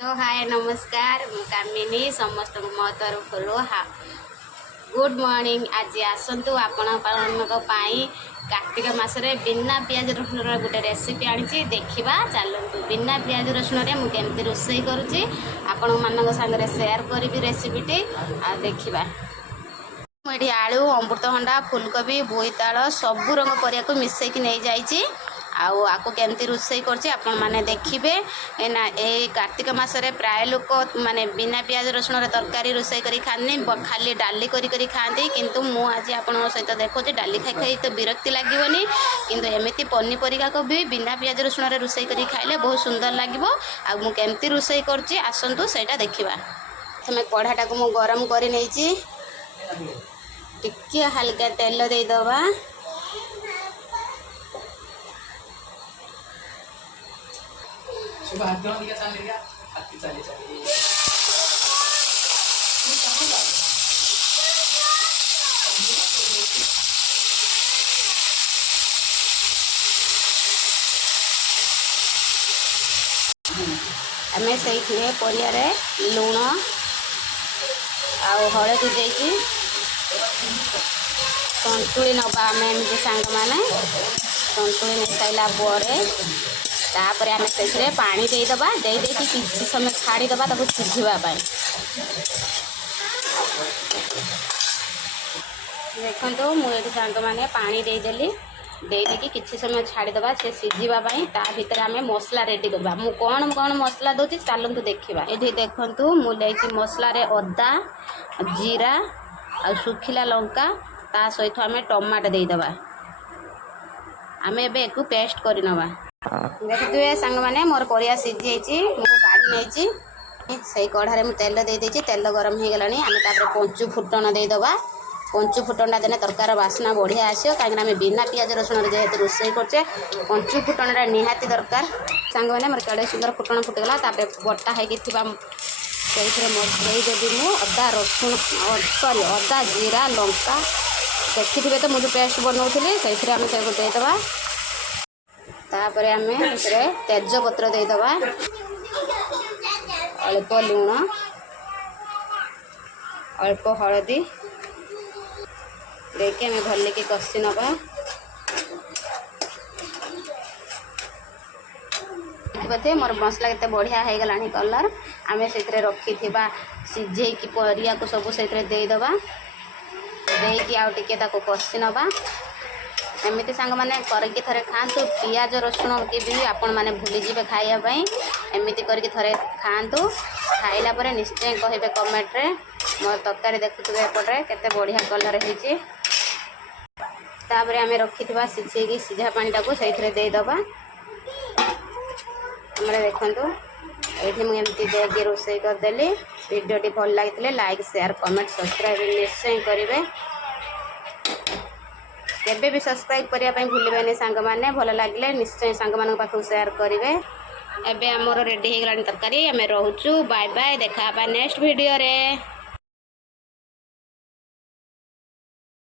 तो हाय नमस्कार मु कामिनी समस्त मो तरफ हा गुड मॉर्निंग। आज आसतु आपण कार्तिक मासरे बिना पियाज रसुण गोटे रेसिपी आनी देखा चलतु। बिना पियाज रसुण मुझे रोषे करुँची आपण मान सागर सेयार करी रेसिपीटी देखा। मुझे आलू अमृतभंडा फुलकोबी बोईताल सबू रंग परिया मिसेक नहीं जाइए आको केमती रोषे कर देखिए ना। ये कार्तिक मासरे प्राय लोक माने बिना पियाज रसुण तरकारी रोषे कर खानी खाली डाली करी खाती किंतु मु आज आपण सहित देखो डाली खाई खाई तो विरक्ति लगनी किंतु एमती पनीपरिया को भी बिना पियाज रसुण रोषे कर खाइले बहुत सुंदर लगे। आमती रोषे करछि आसंतु सेटा देखिबा। तमे कढ़ाटा को मु गरम करी नैछि टिके हल्का तेल दे दबा। आमे से परिया लुण आउ हलदी देकी संतुली नवा आम एमती सांग मैंने संतुली नहीं सारा तापर आम से पानी देदबा देकी किसी समय छाड़ीदबा ताको सिझापी। देखो मुझे सांग मैंने पानी देदेली देकी किसी समय छाड़ीदबा से सिझापी। ता भर आम मसला रेडी करवा मु कौन कौन मसला दूसरी चलतु देखा। ये देखु मुझे मसला अदा जीरा आ सुखिला लंका ता सहित आम टमाटो देदबा। आम एक पेस्ट करनवा। देखिए सांग मैंने मोर परिया सीझी काढ़ी नहीं से कढ़ारे मुझे तेल देदेची तेल गरम हो गला आम पंचु फुटण देदबा। पंचु फुटणा देने तरकार बास्ना बढ़िया आसो कहीं बिना पियाज रसुण जेहेतु रोषे करचे पंचु फुटणा निहाती दरकार। सांग मैंने मोर केड़े सुंदर फुटण फुटगला बटा होती देवी मु अदा रसुण सॉरी अदा जीरा लंका देखिए तो मुझे पेस्ट बनाऊली से आम देदबा। तापर आम तेजपत्र देदबा अल्प लुण अल्प हलदी देखिए आम भल कि कषि नवा। देखिए मोर मसला केते बढ़िया हो गला कलर आम से रखी सीझे की परिया को सब से देदबा देकी आउ टिके ताको कषि नवा। एमती सांग मैंने करके थरे खातु पियाज रसुण के भी आपण मैंने भूली जी खायापाई एमती करके थरे खातु खाइला परे निश्चय कहे कमेंट रे मोर तरकारी देखुवे एपटे केते बढ़िया कलर होइछि। तापर आम रखी सीझे सीझा पानीटा को से देदबा। हमारे देखु ये मुझे देगी रोषे करदेली। वीडियोटी भल लगी लाइक शेयर कमेंट सब्सक्राइब निश्चय करेंगे। केबे भी सब्सक्राइब करने भूलें सांग मैंने भल लगे निश्चय सांग मान पाखु शेयर करेंगे। एबे आमर रेडी हो गला तरकारी आम रोचु बाय बाय देखा नेक्स्ट वीडियो रे।